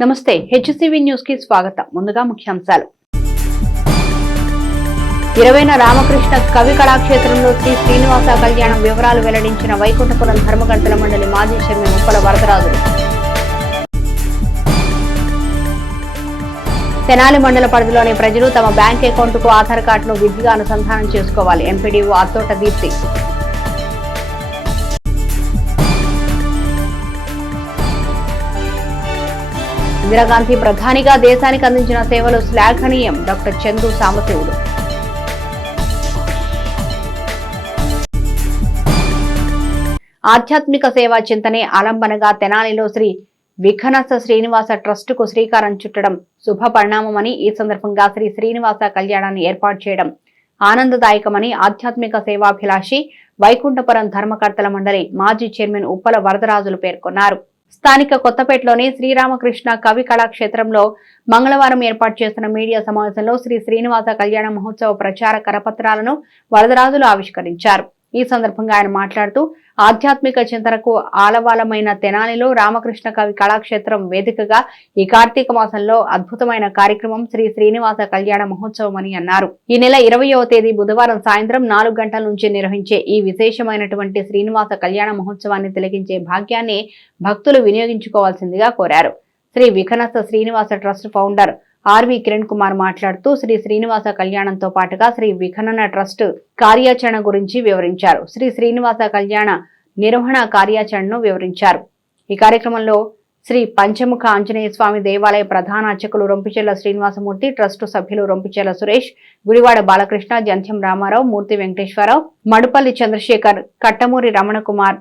నమస్తే HCV news కి స్వాగతం. ముందుగా ముఖ్యాంశాలు. 20న రామకృష్ణ కవి కళాక్షేత్రంలో శ్రీ శ్రీనివాస కళ్యాణం వివరాలు వెల్లడించిన వైకుంఠపురం ధర్మకర్తల మండలి మాజీ చైర్మన్ ఉప్పల వరదరాజులు. తెనాలి మండల పరిధిలోని ప్రజలు తమ బ్యాంక్ అకౌంట్కు ఆధార్ కార్డును విధిగా అనుసంధానం చేసుకోవాలి. ఎంపీడీఓ అత్తోట దీప్తి. ఇందిరాగాంధీ ప్రధానిగా దేశానికి అందించిన సేవలు శ్లాఘనీయం. డాక్టర్ చందు సాంబశివుడు. ఆధ్యాత్మిక సేవా చింతనే ఆలంబనగా తెనాలిలో శ్రీ విఘనస శ్రీనివాస ట్రస్టుకు శ్రీకారం చుట్టడం శుభ పరిణామమని, ఈ సందర్భంగా శ్రీ శ్రీనివాస కళ్యాణాన్ని ఏర్పాటు చేయడం ఆనందదాయకమని ఆధ్యాత్మిక సేవాభిలాషి వైకుంఠపురం ధర్మకర్తల మండలి మాజీ చైర్మన్ ఉప్పల వరదరాజులు పేర్కొన్నారు. స్థానిక కొత్తపేటలోని శ్రీరామకృష్ణ కవి కళాక్షేత్రంలో మంగళవారం ఏర్పాటు చేసిన మీడియా సమావేశంలో శ్రీ శ్రీనివాస కళ్యాణ మహోత్సవ ప్రచార కరపత్రాలను వరదరాజులు ఆవిష్కరించారు. ఈ సందర్భంగా ఆయన మాట్లాడుతూ ఆధ్యాత్మిక చింతనకు ఆలవాలమైన తెనాలిలో రామకృష్ణ కవి కళాక్షేత్రం వేదికగా ఈ కార్తీక మాసంలో అద్భుతమైన కార్యక్రమం శ్రీ శ్రీనివాస కళ్యాణ మహోత్సవం అని అన్నారు. ఈ నెల 20వ తేదీ బుధవారం సాయంత్రం 4 గంటల నుంచి నిర్వహించే ఈ విశేషమైనటువంటి శ్రీనివాస కళ్యాణ మహోత్సవాన్ని తిలకించే భాగ్యాన్ని భక్తులు వినియోగించుకోవాల్సిందిగా కోరారు. Shri Vighanasa Srinivasa trust founder R V Kiran Kumar మాట్లాడుతూ శ్రీ శ్రీనివాస కళ్యాణంతో పాటుగా శ్రీ విఘనన ట్రస్ట్ కార్యాచరణ గురించి వివరించారు. శ్రీ శ్రీనివాస కళ్యాణ నిర్వహణ కార్యాచరణను వివరించారు. ఈ కార్యక్రమంలో శ్రీ పంచముఖ ఆంజనేయ స్వామి దేవాలయ ప్రధాన అర్చకులు రొంపిచెర్ల శ్రీనివాసమూర్తి, ట్రస్టు సభ్యులు రొంపిచెర్ల సురేష్, గుడివాడ బాలకృష్ణ, జంధ్యం రామారావు, మూర్తి వెంకటేశ్వరరావు, మడుపల్లి చంద్రశేఖర్, కట్టమూరి రమణకుమార్,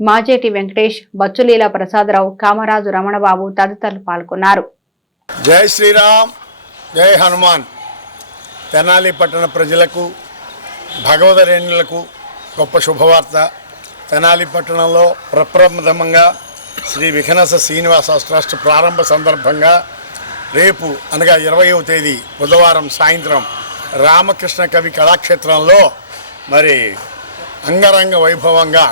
మాజేటి వెంకటేష్, బచ్చులీల ప్రసాదరావు, కామరాజు రమణబాబు తదితరులు పాల్గొన్నారు. జై శ్రీరామ్, జై హనుమాన్. తెనాలి పట్టణ ప్రజలకు, భగవదరేణులకు గొప్ప శుభవార్త. తెనాలి పట్టణంలో ప్రప్రథమంగా శ్రీ విఘనస శ్రీనివాస ట్రస్ట్ ప్రారంభ సందర్భంగా రేపు అనగా 20వ తేదీ బుధవారం సాయంత్రం రామకృష్ణ కవి కళాక్షేత్రంలో మరి అంగరంగ వైభవంగా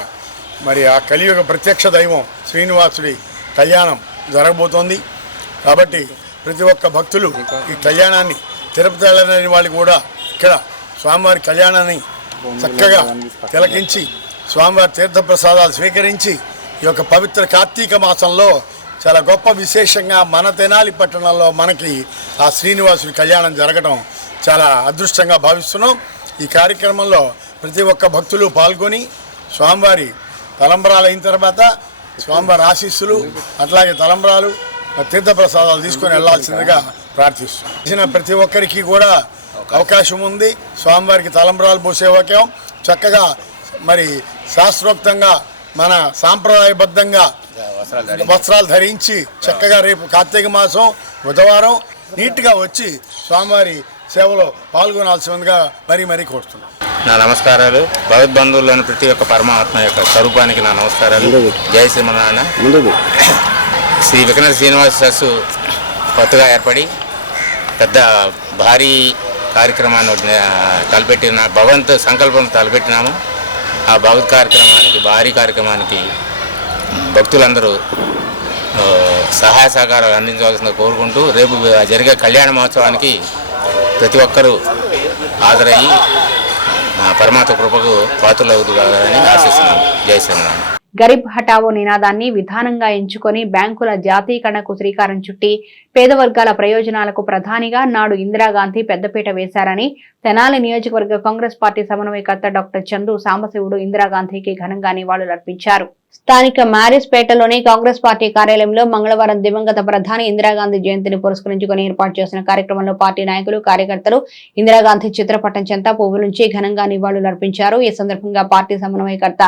మరి ఆ కలియుగ ప్రత్యక్ష దైవం శ్రీనివాసుడి కళ్యాణం జరగబోతోంది. కాబట్టి ప్రతి ఒక్క భక్తులు ఈ కళ్యాణాన్ని, తిరుపతి వెళ్ళని వాళ్ళు కూడా ఇక్కడ స్వామివారి కళ్యాణాన్ని చక్కగా తిలకించి స్వామివారి తీర్థప్రసాదాలు స్వీకరించి ఈ యొక్క పవిత్ర కార్తీక మాసంలో చాలా గొప్ప విశేషంగా మన తెనాలి పట్టణంలో మనకి ఆ శ్రీనివాసుడి కళ్యాణం జరగడం చాలా అదృష్టంగా భావిస్తున్నాం. ఈ కార్యక్రమంలో ప్రతి ఒక్క భక్తులు పాల్గొని స్వామివారి తలంబరాలు అయిన తర్వాత స్వామివారి ఆశీస్సులు అట్లాగే తలంబరాలు తీర్థప్రసాదాలు తీసుకొని వెళ్లాల్సిందిగా ప్రార్థిస్తున్నాం. ప్రతి ఒక్కరికి కూడా అవకాశం ఉంది. స్వామివారికి తలంబరాలు పోసేవాక్యం చక్కగా మరి శాస్త్రోక్తంగా మన సాంప్రదాయబద్ధంగా వస్త్రాలు ధరించి చక్కగా రేపు కార్తీక మాసం బుధవారం నీట్గా వచ్చి స్వామివారి సేవలో పాల్గొనాల్సిందిగా మరీ కోరుతున్నాం. నా నమస్కారాలు. భగవద్బంధువుల్లోని ప్రతి ఒక్క పరమాత్మ యొక్క స్వరూపానికి నా నమస్కారాలు. జై శ్రీమన్నారాయణ. శ్రీ విఘనస శ్రీనివాస ట్రస్ట్ కొత్తగా ఏర్పడి పెద్ద భారీ కార్యక్రమాన్ని తలపెట్టిన భగవంత్ సంకల్పం తలపెట్టినాము. ఆ భగవత్ కార్యక్రమానికి, భారీ కార్యక్రమానికి భక్తులందరూ సహాయ సహకారాలు అందించవలసిందిగా కోరుకుంటూ రేపు జరిగే కళ్యాణ మహోత్సవానికి ప్రతి ఒక్కరూ హాజరయ్యి పరమాత్మ కృపకు పాత్రలవుతారని ఆశిస్తున్నాను. జై శ్రీరామ్. గరీబ్ హఠావో నినాదాన్ని విధానంగా ఎంచుకొని బ్యాంకుల జాతీకరణకు శ్రీకారం చుట్టి పేద వర్గాల ప్రయోజనాలకు ప్రధానిగా నాడు ఇందిరాగాంధీ పెద్దపీట వేశారని తెనాలి నియోజకవర్గ కాంగ్రెస్ పార్టీ సమన్వయకర్త డాక్టర్ చందు సాంబశివుడు ఇందిరాగాంధీకి ఘనంగా నివాళులర్పించారు. స్థానిక మ్యారేజ్పేటలోని కాంగ్రెస్ పార్టీ కార్యాలయంలో మంగళవారం దివంగత ప్రధాని ఇందిరాగాంధీ జయంతిని పురస్కరించుకుని ఏర్పాటు చేసిన కార్యక్రమంలో పార్టీ నాయకులు, కార్యకర్తలు ఇందిరాగాంధీ చిత్రపటం చెంత పువ్వులుంచి ఘనంగా నివాళులర్పించారు. ఈ సందర్భంగా పార్టీ సమన్వయకర్త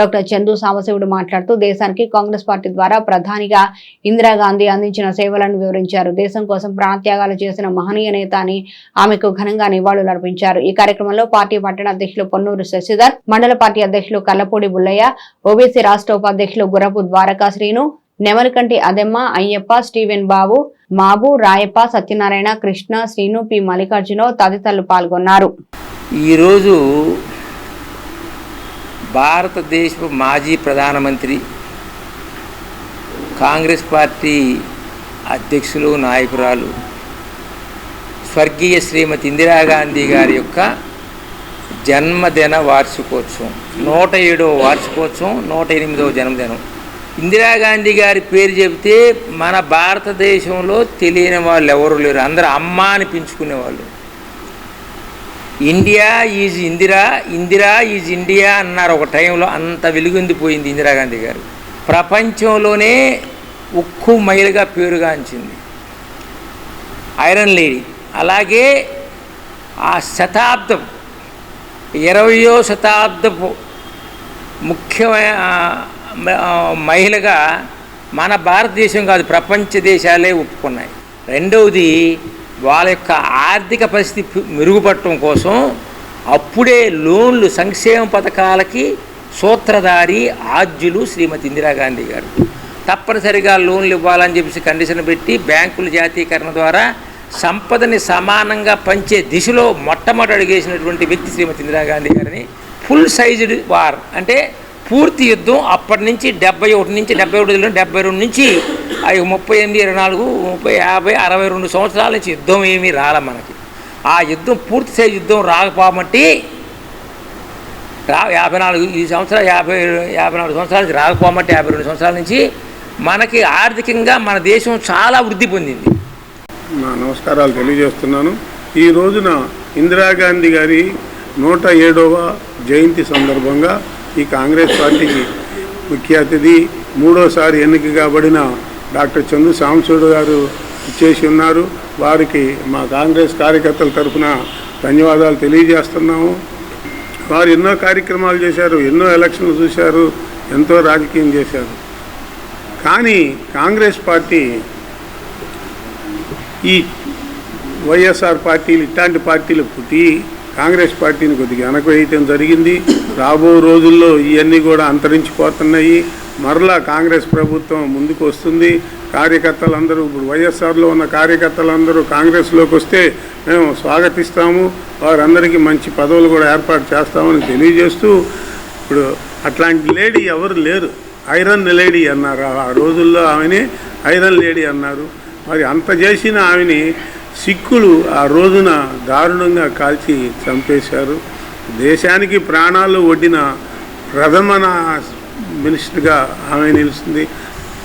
డాక్టర్ చందు సాంబశివుడు మాట్లాడుతూ దేశానికి కాంగ్రెస్ పార్టీ ద్వారా ప్రధానిగా ఇందిరాగాంధీ అందించిన సేవలను వివరించారు. దేశం కోసం ప్రాణత్యాగాలు చేసిన మహనీయ నేత అని ఆమెకు ఘనంగా నివాళులర్పించారు. ఈ కార్యక్రమంలో పార్టీ పట్టణ అధ్యక్షులు పొన్నూరు శశిధర్, మండల పార్టీ అధ్యక్షులు కల్లపూడి బుల్లయ్య, ఓబీసీ రాష్ట్ర ఉపాధ్యక్షులు గురపు ద్వారకా శ్రీను, నెమలికంటి అదెమ్మ, అయ్యప్ప, స్టీవెన్ బాబు, మాబు, రాయప్ప, సత్యనారాయణ, కృష్ణ, శ్రీను, పి మల్లికార్జునరావు తదితరులు పాల్గొన్నారు. ఈరోజు భారతదేశ మాజీ ప్రధానమంత్రి, కాంగ్రెస్ పార్టీ అధ్యక్షులు నాయకురాలు స్వర్గీయ శ్రీమతి ఇందిరాగాంధీ గారి యొక్క జన్మదిన వార్షికోత్సవం, 107వ వార్షికోత్సవం, 108వ జన్మదినం. ఇందిరాగాంధీ గారి పేరు చెబితే మన భారతదేశంలో తెలియని వాళ్ళు ఎవరు లేరు. అందరూ అమ్మ అని పెంచుకునేవాళ్ళు. India is Indira, Indira is India అన్నారు ఒక టైంలో. అంత వెలుగొందిపోయింది ఇందిరాగాంధీ గారు. ప్రపంచంలోనే ఉక్కు మైలుగా పేరుగాంచింది, ఐరన్ లేడీ. అలాగే ఆ శతాబ్దం 20వ శతాబ్దపు ముఖ్యమైన మహిళగా మన భారతదేశం కాదు ప్రపంచ దేశాలే ఒప్పుకున్నాయి. రెండవది, వాళ్ళ యొక్క ఆర్థిక పరిస్థితి మెరుగుపడటం కోసం అప్పుడే లోన్లు, సంక్షేమ పథకాలకి సూత్రధారి ఆద్యులు శ్రీమతి ఇందిరాగాంధీ గారు. తప్పనిసరిగా లోన్లు ఇవ్వాలని చెప్పేసి కండిషన్ పెట్టి బ్యాంకుల జాతీకరణ ద్వారా సంపదని సమానంగా పంచే దిశలో మొట్టమొదటి అడుగేసినటువంటి వ్యక్తి శ్రీమతి ఇందిరాగాంధీ గారిని. ఫుల్ సైజ్డ్ వార్ అంటే పూర్తి యుద్ధం అప్పటి నుంచి 71 నుంచి 71, 72 నుంచి 38, 24, 30, 50, 62 సంవత్సరాల నుంచి యుద్ధం ఏమీ రాల మనకి. ఆ యుద్ధం పూర్తి సైజు యుద్ధం రాకపోబట్టి 54 ఈ సంవత్సరాలు 54 సంవత్సరాల నుంచి రాకపోబట్టి 52 సంవత్సరాల నుంచి మనకి ఆర్థికంగా మన దేశం చాలా వృద్ధి పొందింది. నా నమస్కారాలు తెలియజేస్తున్నాను. ఈ రోజున ఇందిరాగాంధీ గారి 107వ జయంతి సందర్భంగా ఈ కాంగ్రెస్ పార్టీకి ముఖ్య అతిథి 3వసారి ఎన్నిక కాబడిన డాక్టర్ చందు సాంబశివరావు గారు ఇచ్చేసి ఉన్నారు. వారికి మా కాంగ్రెస్ కార్యకర్తల తరఫున ధన్యవాదాలు తెలియజేస్తున్నాము. వారు ఎన్నో కార్యక్రమాలు చేశారు, ఎన్నో ఎలక్షన్లు చూశారు, ఎంతో రాజకీయం చేశారు. కానీ కాంగ్రెస్ పార్టీ ఈ వైఎస్ఆర్ పార్టీలు ఇట్లాంటి పార్టీలు పుట్టి కాంగ్రెస్ పార్టీని కొద్దిగా వెనకవేయటం జరిగింది. రాబో రోజుల్లో ఇవన్నీ కూడా అంతరించిపోతున్నాయి. మరలా కాంగ్రెస్ ప్రభుత్వం ముందుకు వస్తుంది. కార్యకర్తలందరూ ఇప్పుడు వైఎస్ఆర్లో ఉన్న కార్యకర్తలందరూ కాంగ్రెస్లోకి వస్తే మేము స్వాగతిస్తాము. వారందరికీ మంచి పదవులు కూడా ఏర్పాటు చేస్తామని తెలియజేస్తూ, ఇప్పుడు అట్లాంటి లేడీ ఎవరు లేరు. ఐరన్ లేడీ అన్నారు ఆ రోజుల్లో, ఆమెని ఐరన్ లేడీ అన్నారు. మరి అంత చేసిన ఆమెని సిక్కులు ఆ రోజున దారుణంగా కాల్చి చంపేశారు. దేశానికి ప్రాణాలు ఒడ్డిన ప్రథమ మినిస్టర్గా ఆమె నిలిచింది.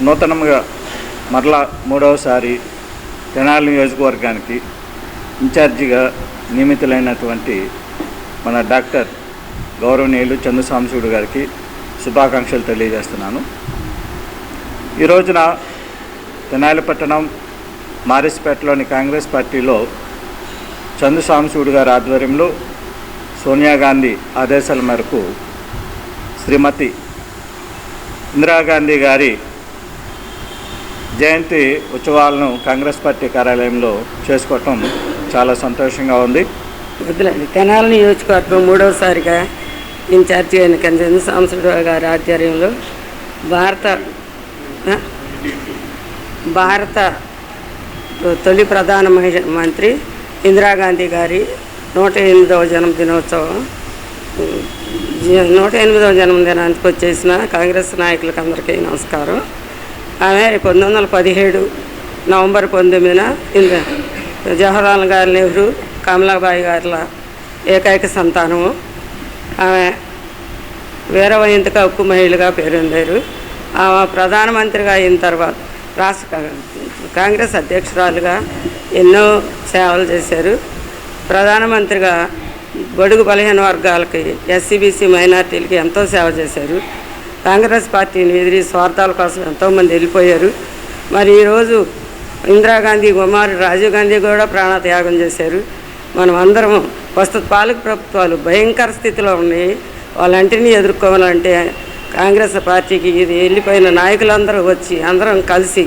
నూతనంగా మరలా 3వసారి తెనాలి నియోజకవర్గానికి ఇన్ఛార్జిగా నియమితులైనటువంటి మన డాక్టర్ గౌరవనీయులు చందు సాంబశివుడు గారికి శుభాకాంక్షలు తెలియజేస్తున్నాను. ఈ రోజున తెనాలి పట్టణం మారిస్పేటలోని కాంగ్రెస్ పార్టీలో చందు సాంబశివుడు గారి ఆధ్వర్యంలో సోనియా గాంధీ ఆదేశాల మేరకు శ్రీమతి ఇందిరాగాంధీ గారి జయంతి ఉత్సవాలను కాంగ్రెస్ పార్టీ కార్యాలయంలో చేసుకోవటం చాలా సంతోషంగా ఉంది. తెనాలి నియోజకవర్గం 3వసారిగా ఇన్ఛార్జి అయిన చందు సాంబశివరావు గారి ఆధ్వర్యంలో భారత తొలి ప్రధాన మంత్రి ఇందిరాగాంధీ గారి 108వ జన్మదినోత్సవం 108వ జన్మదినానికి వచ్చేసిన కాంగ్రెస్ నాయకులకు అందరికీ నమస్కారం. ఆమె 1917 నవంబర్ 19న జవహర్లాల్ గారి నెహ్రూ, కమలాబాయి గారుల ఏకైక సంతానము. ఆమె వీరవయంతిక ఉక్కు మహిళగా పేరొందారు. ఆమె ప్రధానమంత్రిగా అయిన తర్వాత రాష్ట్ర కాంగ్రెస్ అధ్యక్షురాలుగా ఎన్నో సేవలు చేశారు. ప్రధానమంత్రిగా బడుగు బలహీన వర్గాలకి, ఎస్సీబీసీ మైనార్టీలకి ఎంతో సేవ చేశారు. కాంగ్రెస్ పార్టీని ఎదిరి స్వార్థాల కోసం ఎంతోమంది వెళ్ళిపోయారు. మరి ఈరోజు ఇందిరాగాంధీ కుమారుడు రాజీవ్ గాంధీ కూడా ప్రాణత్యాగం చేశారు. మనం అందరం ప్రస్తుత పాలక ప్రభుత్వాలు భయంకర స్థితిలో ఉన్నాయి. వాళ్ళంటిని ఎదుర్కోవాలంటే కాంగ్రెస్ పార్టీకి ఇది వెళ్ళిపోయిన నాయకులందరూ వచ్చి అందరం కలిసి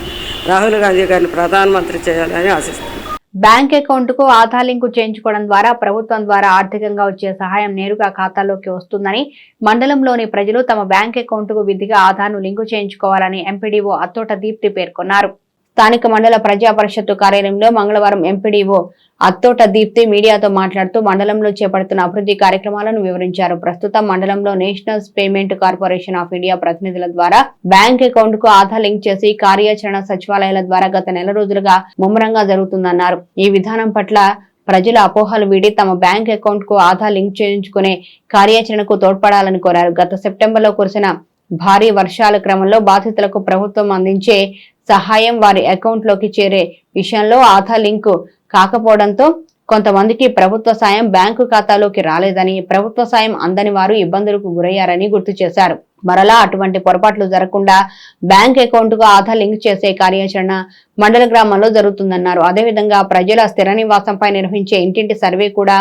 రాహుల్ గాంధీ గారిని ప్రధానమంత్రి చేయాలని ఆశిస్తున్నాం. బ్యాంక్ అకౌంట్కు ఆధార్ లింకు చేయించుకోవడం ద్వారా ప్రభుత్వం ద్వారా ఆర్థికంగా వచ్చే సహాయం నేరుగా ఖాతాలోకి వస్తుందని మండలంలోని ప్రజలు తమ బ్యాంక్ అకౌంట్కు విధిగా ఆధార్ను లింకు చేయించుకోవాలని ఎంపీడీఓ అత్తోట దీప్తి పేర్కొన్నారు. స్థానిక మండల ప్రజా పరిషత్తు కార్యాలయంలో మంగళవారం ఎంపీడీఓ అత్తోట దీప్తి మీడియాతో మాట్లాడుతూ మండలంలో చేపడుతున్న అభివృద్ధి కార్యక్రమాలను వివరించారు. ప్రస్తుతం మండలంలో national payment corporation of India ప్రతినిధుల ద్వారా బ్యాంక్ అకౌంట్ కు ఆధార్ లింక్ చేసి కార్యాచరణ సచివాలయాల ద్వారా గత నెల రోజులుగా ముమ్మరంగా జరుగుతుందన్నారు. ఈ విధానం పట్ల ప్రజల అపోహలు వీడి తమ బ్యాంక్ అకౌంట్ కు ఆధార్ లింక్ చేయించుకునే కార్యాచరణకు తోడ్పడాలని కోరారు. గత సెప్టెంబర్లో కురిసిన భారీ వర్షాల క్రమంలో బాధితులకు ప్రభుత్వం అందించే సహాయం వారి అకౌంట్ లోకి చేరే విషయంలో ఆధార్ లింకు కాకపోవడంతో కొంతమందికి ప్రభుత్వ సాయం బ్యాంకు ఖాతాలోకి రాలేదని, ప్రభుత్వ సాయం అందని వారు ఇబ్బందులకు గురయ్యారని గుర్తు చేశారు. మరలా అటువంటి పొరపాట్లు జరగకుండా బ్యాంక్ అకౌంట్ కు ఆధార్ లింక్ చేసే కార్యాచరణ మండల గ్రామంలో జరుగుతుందన్నారు. అదేవిధంగా ప్రజల స్థిర నివాసంపై నిర్వహించే ఇంటింటి సర్వే కూడా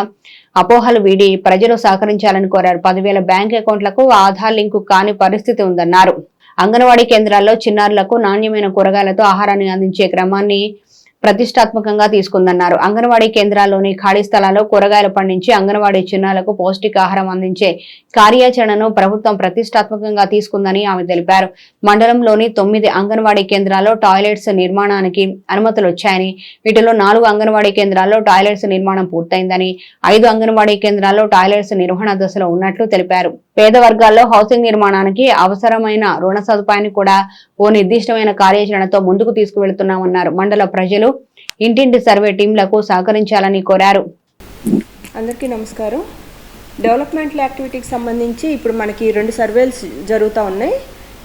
అపోహలు వీడి ప్రజలు సహకరించాలని కోరారు. 10,000 బ్యాంక్ అకౌంట్లకు ఆధార్ లింకు కాని పరిస్థితి ఉందన్నారు. అంగన్వాడీ కేంద్రాల్లో చిన్నారులకు నాణ్యమైన కూరగాయలతో ఆహారాన్ని అందించే క్రమాన్ని ప్రతిష్టాత్మకంగా తీసుకుందన్నారు. అంగన్వాడీ కేంద్రాల్లోని ఖాళీ స్థలాల్లో కూరగాయలు పండించి అంగన్వాడీ చిన్నారులకు పౌష్టికాహారం అందించే కార్యాచరణను ప్రభుత్వం ప్రతిష్టాత్మకంగా తీసుకుందని ఆమె తెలిపారు. మండలంలోని 9 అంగన్వాడీ కేంద్రాల్లో టాయిలెట్స్ నిర్మాణానికి అనుమతులు వచ్చాయని, వీటిలో 4 అంగన్వాడీ కేంద్రాల్లో టాయిలెట్స్ నిర్మాణం పూర్తయిందని, 5 అంగన్వాడీ కేంద్రాల్లో టాయిలెట్స్ నిర్వహణ దశలో ఉన్నట్లు తెలిపారు. పేద వర్గాల్లో హౌసింగ్ నిర్మాణానికి అవసరమైన రుణ సదుపాయాన్ని కూడా ఓ నిర్దిష్టమైన కార్యాచరణతో ముందుకు తీసుకువెళ్తున్నామన్నారు. మండల ప్రజలు ఇంటింటి సర్వే టీంలకు సహకరించాలని కోరారు. అందరికీ నమస్కారం. డెవలప్మెంట్ యాక్టివిటీకి సంబంధించి ఇప్పుడు మనకి 2 సర్వేలు జరుగుతూ ఉన్నాయి.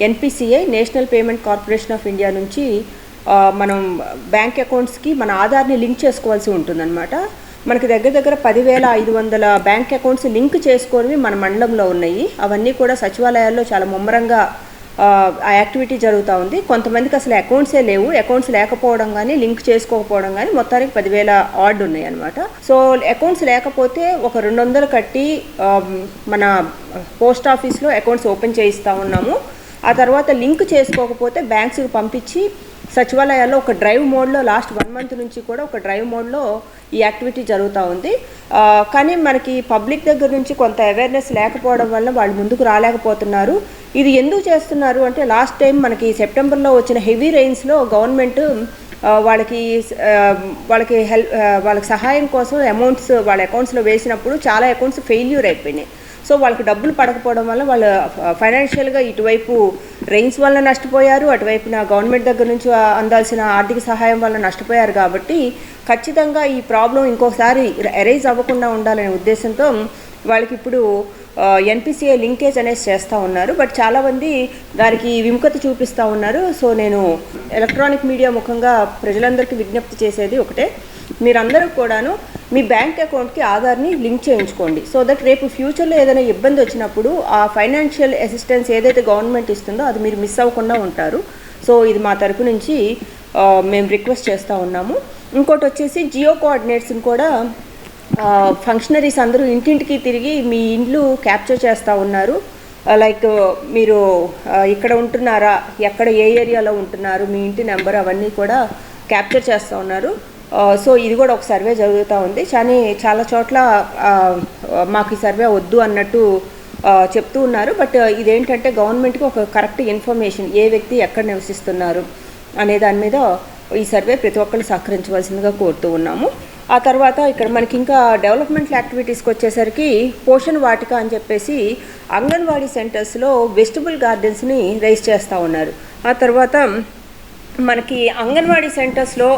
NPCI national payment corporation of India నుంచి మనం బ్యాంక్ అకౌంట్స్కి మన ఆధార్ని లింక్ చేసుకోవాల్సి ఉంటుందన్నమాట. మనకి దగ్గర 10,500 బ్యాంక్ అకౌంట్స్ లింక్ చేసుకొని మన మండలంలో ఉన్నాయి. అవన్నీ కూడా సచివాలయాల్లో చాలా ముమ్మరంగా ఆ యాక్టివిటీ జరుగుతూ ఉంది. కొంతమందికి అసలు అకౌంట్సే లేవు. అకౌంట్స్ లేకపోవడం కానీ లింక్ చేసుకోకపోవడం కానీ మొత్తానికి 10,000 ఆర్డ్ ఉన్నాయి అనమాట. సో అకౌంట్స్ లేకపోతే ఒక 200 కట్టి మన పోస్ట్ ఆఫీస్లో అకౌంట్స్ ఓపెన్ చేయిస్తూ ఉన్నాము. ఆ తర్వాత లింక్ చేసుకోకపోతే బ్యాంక్స్కి పంపించి సచివాలయాల్లో ఒక డ్రైవ్ మోడ్లో లాస్ట్ 1 మంత్ నుంచి కూడా ఒక డ్రైవ్ మోడ్లో ఈ యాక్టివిటీ జరుగుతూ ఉంది. కానీ మనకి పబ్లిక్ దగ్గర నుంచి కొంత అవేర్నెస్ లేకపోవడం వల్ల వాళ్ళు ముందుకు రాలేకపోతున్నారు. ఇది ఎందుకు చేస్తున్నారు అంటే లాస్ట్ టైం మనకి సెప్టెంబర్లో వచ్చిన హెవీ రెయిన్స్లో గవర్నమెంట్ వాళ్ళకి సహాయం కోసం అమౌంట్స్ వాళ్ళ అకౌంట్స్లో వేసినప్పుడు చాలా అకౌంట్స్ ఫెయిల్యూర్ అయిపోయినాయి. సో వాళ్ళకి డబ్బులు పడకపోవడం వల్ల వాళ్ళు ఫైనాన్షియల్గా ఇటువైపు రెయిన్స్ వల్ల నష్టపోయారు, అటువైపున గవర్నమెంట్ దగ్గర నుంచి అందాల్సిన ఆర్థిక సహాయం వల్ల నష్టపోయారు. కాబట్టి ఖచ్చితంగా ఈ ప్రాబ్లం ఇంకోసారి ఎరైజ్ అవ్వకుండా ఉండాలనే ఉద్దేశంతో వాళ్ళకి ఇప్పుడు ఎన్పిసిఐ లింకేజ్ అనేది చేస్తూ ఉన్నారు. బట్ చాలామంది దానికి విముఖత చూపిస్తూ ఉన్నారు. సో నేను ఎలక్ట్రానిక్ మీడియా ముఖంగా ప్రజలందరికీ విజ్ఞప్తి చేసేది ఒకటే, మీరందరూ కూడాను మీ బ్యాంక్ అకౌంట్కి ఆధార్ని లింక్ చేయించుకోండి. సో దట్ రేపు ఫ్యూచర్లో ఏదైనా ఇబ్బంది వచ్చినప్పుడు ఆ ఫైనాన్షియల్ అసిస్టెన్స్ ఏదైతే గవర్నమెంట్ ఇస్తుందో అది మీరు మిస్ అవ్వకుండా ఉంటారు. సో ఇది మా తరపు నుంచి మేము రిక్వెస్ట్ చేస్తూ ఉన్నాము. ఇంకోటి వచ్చేసి జియో కోఆర్డినేట్స్ని కూడా ఫంక్షనరీస్ అందరూ ఇంటింటికి తిరిగి మీ ఇండ్లు క్యాప్చర్ చేస్తూ ఉన్నారు. లైక్ మీరు ఇక్కడ ఉంటున్నారా, ఎక్కడ ఏ ఏరియాలో ఉంటున్నారు, మీ ఇంటి నెంబర్ అవన్నీ కూడా క్యాప్చర్ చేస్తూ ఉన్నారు. సో ఇది కూడా ఒక సర్వే జరుగుతూ ఉంది. కానీ చాలా చోట్ల మాకు ఈ సర్వే వద్దు అన్నట్టు చెప్తూ ఉన్నారు. బట్ ఇదేంటంటే గవర్నమెంట్కి ఒక కరెక్ట్ ఇన్ఫర్మేషన్ ఏ వ్యక్తి ఎక్కడ నివసిస్తున్నారు అనే దాని మీద ఈ సర్వే ప్రతి ఒక్కళ్ళు సహకరించవలసిందిగా కోరుతూ ఉన్నాము. ఆ తర్వాత ఇక్కడ మనకి ఇంకా డెవలప్మెంట్ యాక్టివిటీస్కి వచ్చేసరికి పోషణ వాటిక అని చెప్పేసి అంగన్వాడీ సెంటర్స్లో వెజిటబుల్ గార్డెన్స్ని రైజ్ చేస్తూ ఉన్నారు. ఆ తర్వాత మనకి అంగన్వాడీ సెంటర్స్లో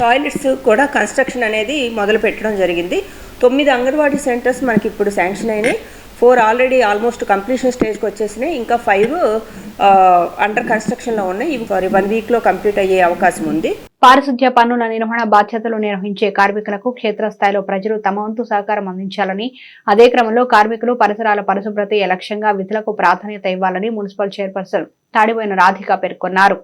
టాయిలెట్స్ కూడా కన్స్ట్రక్షన్ అనేది మొదలు పెట్టడం జరిగింది. 9 అంగన్వాడీ సెంటర్స్ మనకి ఇప్పుడు శాంక్షన్ అయినాయి. 4 ఆల్రెడీ ఆల్మోస్ట్ కంప్లీషన్ స్టేజ్కి వచ్చేసినాయి. ఇంకా 5 అండర్ కన్స్ట్రక్షన్లో ఉన్నాయి. ఇవి 1 వీక్లో కంప్లీట్ అయ్యే అవకాశం ఉంది. పారిశుధ్య పన్నుల నిర్వహణ బాధ్యతలు నిర్వహించే కార్మికులకు క్షేత్రస్థాయిలో ప్రజలు తమ వంతు సహకారం అందించాలని, అదే క్రమంలో కార్మికులు పరిసరాల పరిశుభ్రత లక్ష్యంగా విధులకు ప్రాధాన్యత ఇవ్వాలని మున్సిపల్ చైర్పర్సన్ తాడిబోయిన రాధిక పేర్కొన్నారు.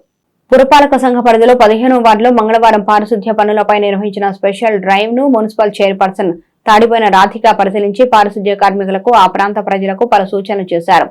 పురపాలక సంఘ పరిధిలో 15వ వార్డులో మంగళవారం పారిశుధ్య పనులపై నిర్వహించిన స్పెషల్ డ్రైవ్ ను మున్సిపల్ చైర్పర్సన్ తాడిబోయిన రాధిక పరిశీలించి పారిశుధ్య కార్మికులకు, ఆ ప్రాంత ప్రజలకు పలు సూచనలు చేశారు.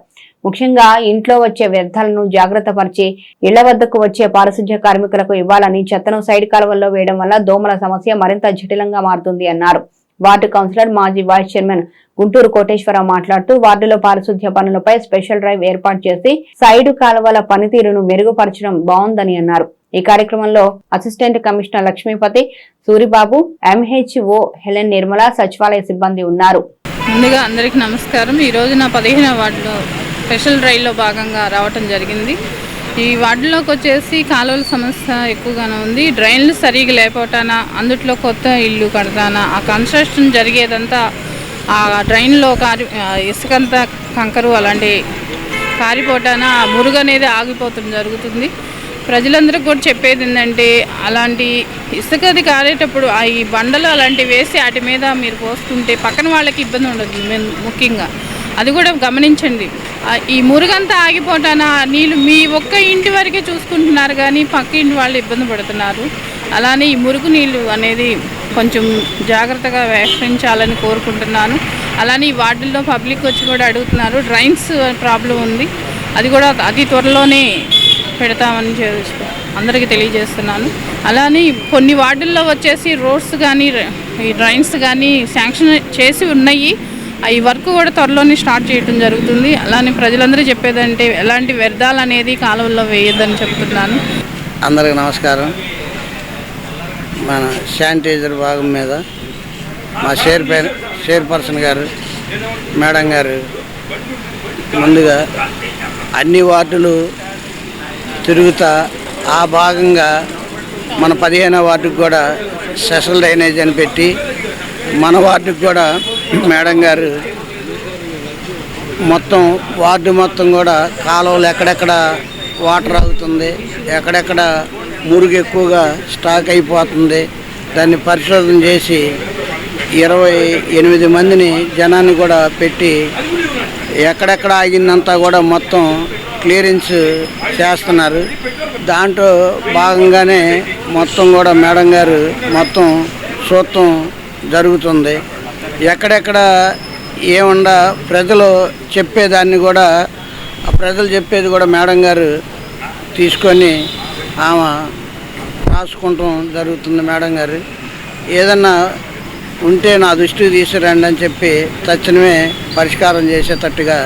ముఖ్యంగా ఇంట్లో వచ్చే వ్యర్థాలను జాగ్రత్త పరిచి ఇళ్ల వద్దకు వచ్చే పారిశుధ్య కార్మికులకు ఇవ్వాలని, చెత్తను సైడ్ కాలువల్లో వేయడం వల్ల దోమల సమస్య మరింత జటిలంగా మారుతుంది అన్నారు. వార్డు కౌన్సిలర్, మాజీ వైస్ చైర్మన్ గుంటూరు కోటేశ్వరరావు మాట్లాడుతూ వార్డులో పారిశుధ్య పనులపై స్పెషల్ డ్రైవ్ ఏర్పాటు చేసి సైడ్ కాలువల పనితీరును మెరుగుపరచడం బాగుందని అన్నారు. ఈ కార్యక్రమంలో assistant commissioner Lakshmipathi, Suribabu, MHO Helen Nirmala, సచివాలయ సిబ్బంది ఉన్నారు. ముందుగా అందరికీ నమస్కారం. ఈరోజు నా 15వ వార్డులో స్పెషల్ డ్రైవ్లో భాగంగా రావటం జరిగింది. ఈ వార్డులోకి వచ్చేసి కాలువల సమస్య ఎక్కువగానే ఉంది. డ్రైన్లు సరిగా లేకపోవటానా, అందుట్లో కొత్త ఇల్లు కడతానా, ఆ కన్స్ట్రక్షన్ జరిగేదంతా ఆ డ్రైన్లో ఇసుకంతా కంకరు అలాంటి కారిపోవటానా ఆ మురుగు అనేది ఆగిపోవటం జరుగుతుంది. ప్రజలందరికీ కూడా చెప్పేది ఏంటంటే, అలాంటి ఇసుకది కారేటప్పుడు ఈ బండలు అలాంటివి వేసి వాటి మీద మీరు పోసుకుంటే పక్కన వాళ్ళకి ఇబ్బంది ఉండదు. ముఖ్యంగా అది కూడా గమనించండి. ఈ మురుగంతా ఆగిపోవటాన నీళ్ళు మీ ఒక్క ఇంటి వరకే చూసుకుంటున్నారు, కానీ పక్క ఇంటి వాళ్ళు ఇబ్బంది పడుతున్నారు. అలానే ఈ మురుగు నీళ్ళు అనేది కొంచెం జాగ్రత్తగా వ్యవహరించాలని కోరుకుంటున్నాను. అలానే ఈ వార్డుల్లో పబ్లిక్ వచ్చి కూడా అడుగుతున్నారు. డ్రైన్స్ ప్రాబ్లం ఉంది, అది కూడా అతి త్వరలోనే పెడతామని అందరికీ తెలియజేస్తున్నాను. అలానే కొన్ని వార్డుల్లో వచ్చేసి రోడ్స్ కానీ ఈ డ్రైన్స్ కానీ శాంక్షన్ చేసి ఉన్నాయి. ఈ వర్క్ కూడా త్వరలోనే స్టార్ట్ చేయడం జరుగుతుంది. అలానే ప్రజలందరూ చెప్పేదంటే ఎలాంటి వ్యర్థాలు అనేది కాలువల్లో వేయొద్దని చెప్తున్నాను. అందరికి నమస్కారం. మన శానిటైజర్ భాగం మీద మా చైర్పర్సన్ గారు, మేడం గారు ముందుగా అన్ని వార్డులు తిరుగుతా ఆ భాగంగా మన 15వ వార్డుకు కూడా స్పెషల్ డ్రైనేజ్ అని పెట్టి మన వార్డుకు కూడా మేడం గారు మొత్తం వార్డు మొత్తం కూడా కాలువలు ఎక్కడెక్కడ వాటర్ ఆగుతుంది, ఎక్కడెక్కడ మురుగు ఎక్కువగా స్టాక్ అయిపోతుంది, దాన్ని పరిశోధన చేసి 28 మందిని జనాన్ని కూడా పెట్టి ఎక్కడెక్కడ ఆగిందంతా కూడా మొత్తం క్లియరెన్స్ చేస్తున్నారు. దాంట్లో భాగంగానే మొత్తం కూడా మేడం గారు మొత్తం చూడటం జరుగుతుంది. ఎక్కడెక్కడ ఏమన్నా ప్రజలు చెప్పేదాన్ని కూడా ప్రజలు చెప్పేది కూడా మేడం గారు తీసుకొని ఆమె రాసుకుంటాం జరుగుతుంది. మేడం గారు ఏదన్నా ఉంటే నా దృష్టికి తీసుకురండి అని చెప్పి తక్షణమే పరిష్కారం చేసేటట్టుగా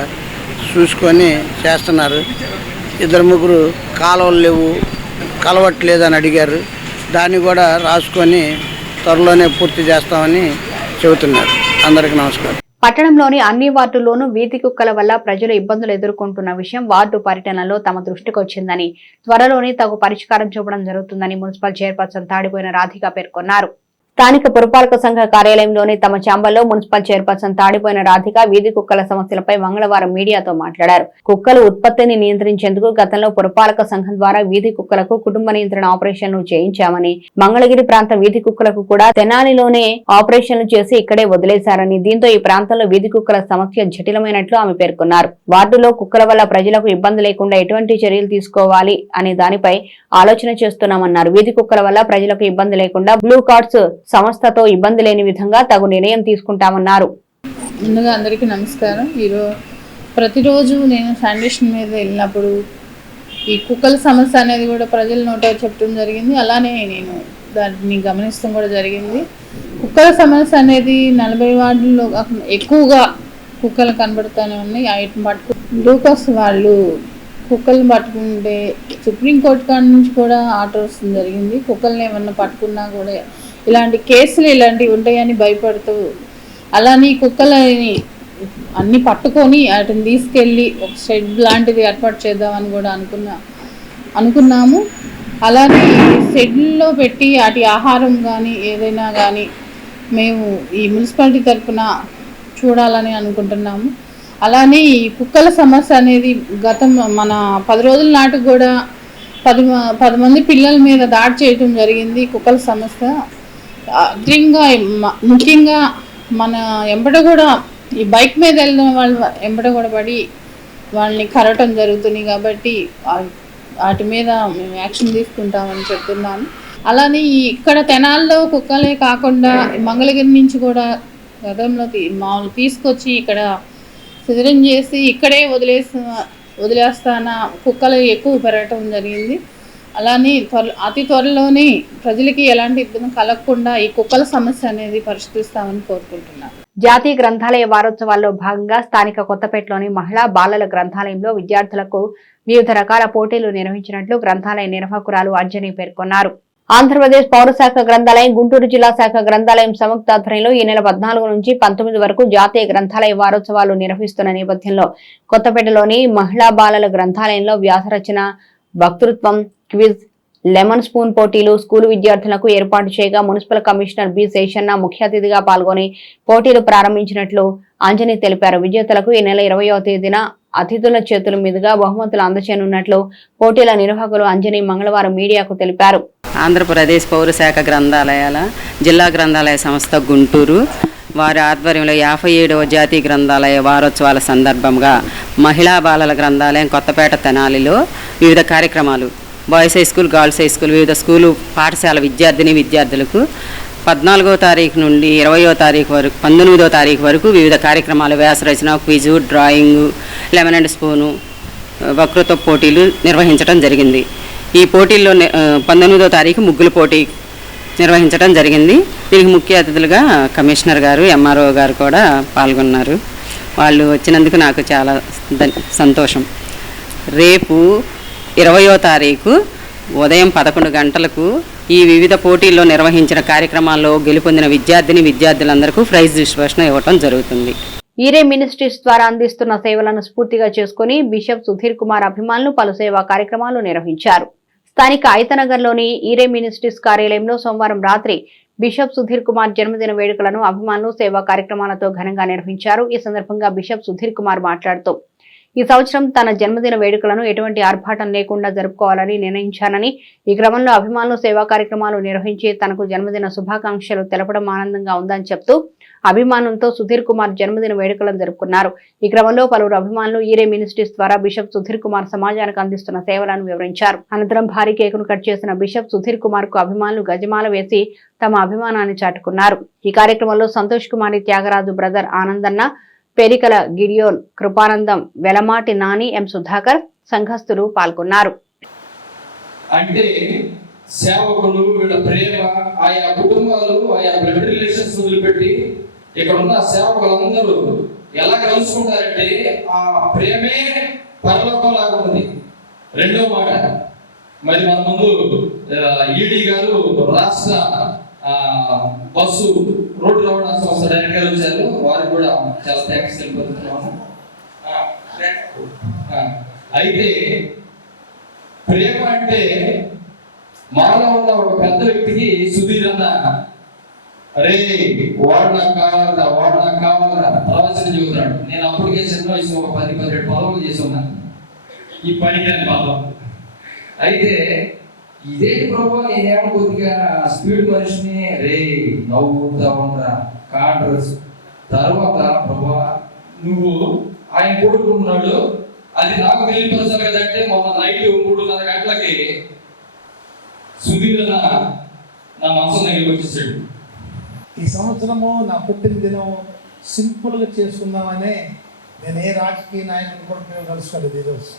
చూసుకొని చేస్తున్నారు. 2-3 కాలువలు లేవు, కలవట్లేదని అడిగారు. దాన్ని కూడా రాసుకొని త్వరలోనే పూర్తి చేస్తామని చెబుతున్నారు. అందరికీ నమస్కారం. పట్టణంలోని అన్ని వార్డుల్లోనూ వీధి కుక్కల వల్ల ప్రజలు ఇబ్బందులు ఎదుర్కొంటున్న విషయం వార్డు పర్యటనలో తమ దృష్టికి వచ్చిందని, త్వరలోనే తగు పరిష్కారం చూపడం జరుగుతుందని మున్సిపల్ చైర్పర్సన్ తాడిపోయిన రాధిక పేర్కొన్నారు. స్థానిక పురపాలక సంఘ కార్యాలయంలోని తమ ఛాంబర్లో మున్సిపల్ చైర్పర్సన్ తాడిపోయిన రాధిక వీధి కుక్కల సమస్యలపై మంగళవారం మీడియాతో మాట్లాడారు. కుక్కలు ఉత్పత్తిని నియంత్రించేందుకు గతంలో పురపాలక సంఘం ద్వారా వీధి కుక్కలకు కుటుంబ నియంత్రణ ఆపరేషన్లు చేయించామని, మంగళగిరి ప్రాంత వీధి కుక్కలకు కూడా తెనాలిలోనే ఆపరేషన్లు చేసి ఇక్కడే వదిలేశారని, దీంతో ఈ ప్రాంతంలో వీధి కుక్కల సమస్య జటిలమైనట్లు ఆమె పేర్కొన్నారు. వార్డులో కుక్కల వల్ల ప్రజలకు ఇబ్బంది లేకుండా ఎటువంటి చర్యలు తీసుకోవాలి అనే దానిపై ఆలోచన చేస్తున్నామన్నారు. వీధి కుక్కల వల్ల ప్రజలకు ఇబ్బంది లేకుండా బ్లూ కార్డ్స్ సంస్థతో ఇబ్బంది లేని విధంగా తగు నిర్ణయం తీసుకుంటామన్నారు. ముందుగా అందరికీ నమస్కారం. ప్రతిరోజు నేను శానిటేషన్ మీద వెళ్ళినప్పుడు ఈ కుక్కల సమస్య అనేది కూడా ప్రజల నోట చెప్పడం జరిగింది. అలానే నేను దాన్ని గమనించడం కూడా జరిగింది. కుక్కల సమస్య అనేది 40 వార్డుల్లో ఎక్కువగా కుక్కలు కనబడుతూనే ఉన్నాయి. వాటిని లూకస్ వాళ్ళు కుక్కలను పట్టుకుంటే సుప్రీంకోర్టు కాడ నుంచి కూడా ఆర్డర్ వస్తుంది జరిగింది. కుక్కల్ని ఏమన్నా పట్టుకున్నా కూడా ఇలాంటి కేసులు ఇలాంటివి ఉంటాయని భయపడుతూ, అలానే కుక్కలని అన్నీ పట్టుకొని వాటిని తీసుకెళ్ళి ఒక షెడ్ లాంటిది ఏర్పాటు చేద్దామని కూడా అనుకున్నాము. అలానే షెడ్లో పెట్టి వాటి ఆహారం కానీ ఏదైనా కానీ మేము ఈ మున్సిపాలిటీ తరఫున చూడాలని అనుకుంటున్నాము. అలానే ఈ కుక్కల సమస్య అనేది మన 10 రోజుల నాటికి కూడా 10 మంది పిల్లల మీద దాడి చేయడం జరిగింది. కుక్కల సమస్య ముఖ్యంగా మన ఎంబట కూడా ఈ బైక్ మీద వెళ్ళిన వాళ్ళు ఎంబట కూడా పడి వాళ్ళని కరవటం జరుగుతుంది. కాబట్టి వాటి మీద మేము యాక్షన్ తీసుకుంటామని చెప్తున్నాను. అలానే ఇక్కడ తెనాల్లో కుక్కలే కాకుండా మంగళగిరి నుంచి కూడా గతంలో మామూలు తీసుకొచ్చి ఇక్కడ సిజరింగ్ చేసి ఇక్కడే వదిలేస్తాన కుక్కలు ఎక్కువ పెరగటం జరిగింది. అలానే అతి త్వరలోనే ప్రజలకి ఎలాంటి ఇబ్బంది కలగకుండా ఈ కుక్కల సమస్య అనేది పరిష్కరిస్తామని కోరుకుంటున్నాను. జాతీయ గ్రంథాలయ వారోత్సవాల్లో భాగంగా స్థానిక కొత్తపేటలోని మహిళా బాలల గ్రంథాలయంలో విద్యార్థులకు వివిధ రకాల పోటీలు నిర్వహించినట్లు గ్రంథాలయ నిర్వాహకురాలు అంజని పేర్కొన్నారు. ఆంధ్రప్రదేశ్ పౌరశాఖ గ్రంథాలయం, గుంటూరు జిల్లా శాఖ గ్రంథాలయం సంయుక్త ఆధ్వర్యంలో ఈ నెల 14 నుంచి 19 వరకు జాతీయ గ్రంథాలయ వారోత్సవాలు నిర్వహిస్తున్న నేపథ్యంలో కొత్తపేటలోని మహిళా బాలల గ్రంథాలయంలో వ్యాసరచన, వక్తృత్వం, క్విజ్, లెమన్ స్పూన్ పోటీలు స్కూలు విద్యార్థులకు ఏర్పాటు చేయగా మున్సిపల్ కమిషనర్ బి శేషన్న ముఖ్య అతిథిగా పాల్గొని పోటీలు ప్రారంభించినట్లు అంజని తెలిపారు. విజేతలకు ఈ నెల 20వ తేదీన అతిథుల చేతుల మీదుగా బహుమతులు అందజేయనున్నట్లు పోటీల నిర్వాహకులు అంజని మంగళవారం మీడియాకు తెలిపారు. ఆంధ్రప్రదేశ్ పౌరశాఖ గ్రంథాలయాల జిల్లా గ్రంథాలయ సంస్థ గుంటూరు వారి ఆధ్వర్యంలో 57వ జాతీయ గ్రంథాలయ వారోత్సవాల సందర్భంగా మహిళా బాలల గ్రంథాలయం కొత్తపేట తెనాలిలో వివిధ కార్యక్రమాలు boys high school, girls high school, వివిధ స్కూలు పాఠశాల విద్యార్థులకు 14వ తారీఖు నుండి 20వ తారీఖు వరకు 19వ తారీఖు వరకు వివిధ కార్యక్రమాలు వ్యాసరచన, క్విజు, డ్రాయింగు, లెమన్ అండ్ స్పూను, వక్తృత్వ పోటీలు నిర్వహించడం జరిగింది. ఈ పోటీల్లో 19వ తారీఖు ముగ్గుల పోటీ నిర్వహించడం జరిగింది. దీనికి ముఖ్య అతిథులుగా కమిషనర్ గారు, ఎంఆర్ఓ గారు కూడా పాల్గొన్నారు. వాళ్ళు వచ్చినందుకు నాకు చాలా సంతోషం. రేపు 20వ తారీఖు ఉదయం 11 గంటలకు ఈ వివిధ పోటీల్లో నిర్వహించిన కార్యక్రమాల్లో గెలుపొందిన విద్యార్థులందరికీ ప్రైజ్ డిస్ట్రిబ్యూషన్ ఇవ్వడం జరుగుతుంది. ఈరే మినిస్ట్రీస్ ద్వారా అందిస్తున్న సేవలను స్ఫూర్తిగా చేసుకుని బిషప్ సుధీర్ కుమార్ అభిమానులు పలు సేవా కార్యక్రమాలు నిర్వహించారు. స్థానిక ఐతనగర్లోని ఈరే మినిస్ట్రీస్ కార్యాలయంలో సోమవారం రాత్రి బిషప్ సుధీర్ కుమార్ జన్మదిన వేడుకలను అభిమానులు సేవా కార్యక్రమాలతో ఘనంగా నిర్వహించారు. ఈ సందర్భంగా బిషప్ సుధీర్ కుమార్ మాట్లాడుతూ ఈ సంవత్సరం తన జన్మదిన వేడుకలను ఎటువంటి ఆర్భాటం లేకుండా జరుపుకోవాలని నిర్ణయించానని, ఈ క్రమంలో అభిమానులు సేవా కార్యక్రమాలు నిర్వహించి తనకు జన్మదిన శుభాకాంక్షలు తెలపడం ఆనందంగా ఉందని చెప్తూ అభిమానులతో సుధీర్ కుమార్ జన్మదిన వేడుకలను జరుపుకున్నారు. ఈ క్రమంలో పలువురు అభిమానులు ఈరే మినిస్ట్రీస్ ద్వారా బిషప్ సుధీర్ కుమార్ సమాజానికి అందిస్తున్న సేవలను వివరించారు. అనంతరం భారీ కేకును కట్ చేసిన బిషప్ సుధీర్ కుమార్ కు అభిమానులు గజమాల వేసి తమ అభిమానాన్ని చాటుకున్నారు. ఈ కార్యక్రమంలో సంతోష్ కుమారి, త్యాగరాజు బ్రదర్ ఆనందన్న, పెరికల గిడియోన్, కృపానందం, వెలమాటి నాని, ఎం సుధాకర్ సంఘస్థులు పాల్గొన్నారు. అంటే సేవకులు వీళ్ళ ప్రేమ ఆయా కుటుంబాలు ఆయా బ్లడ్ రిలేషన్స్ వదిలిపెట్టి ఇక్కడ ఉన్న సేవకులందరూ ఎలా కలుసుకుంటారంటే ఆ ప్రేమే పరలోకం లాగా ఉంది. రెండో మాట, మరి మన ముందు ఈడీ గారు రాష్ట్ర బస్సు రోడ్డు రవాణా సంస్థ డైరెక్టర్ గారు వచ్చారు. వారికి కూడా చాలా థ్యాంక్స్ తెలుపుతున్నాము. అయితే ప్రేమ అంటే మాలో ఉన్న ఒక పెద్ద వ్యక్తికి సుధీర్ అన్న, అరే వాడు నాకు కావాలరా ప్రవచనం చెబుతున్నాడు. నేను అప్పటికే చిన్న వయసు ఒక 10-17 పదవులు చేసి ఉన్నాను ఈ పనికి పదం. అయితే ఇదేంటి ప్రభు, నేనేమో కొద్దిగా స్పీడ్ మనిషిని, రే నవ్వుతా ఉండరా కాంట్రస్. తర్వాత ప్రభు నువ్వు ఆయన కోరుకుంటున్నాడు, అది నాకు తెలియపరచాలి కదంటే మొన్న నైట్ 3:30 గంటలకి సుధీర్ నా మనసు దగ్గరికి వచ్చేసాడు. ఈ సంవత్సరము నా పుట్టినదినం సింపుల్గా చేసుకుందామని నేను ఏ రాజకీయ నాయకుడు కూడా మేము కలుసుకోలేదు ఈరోజు.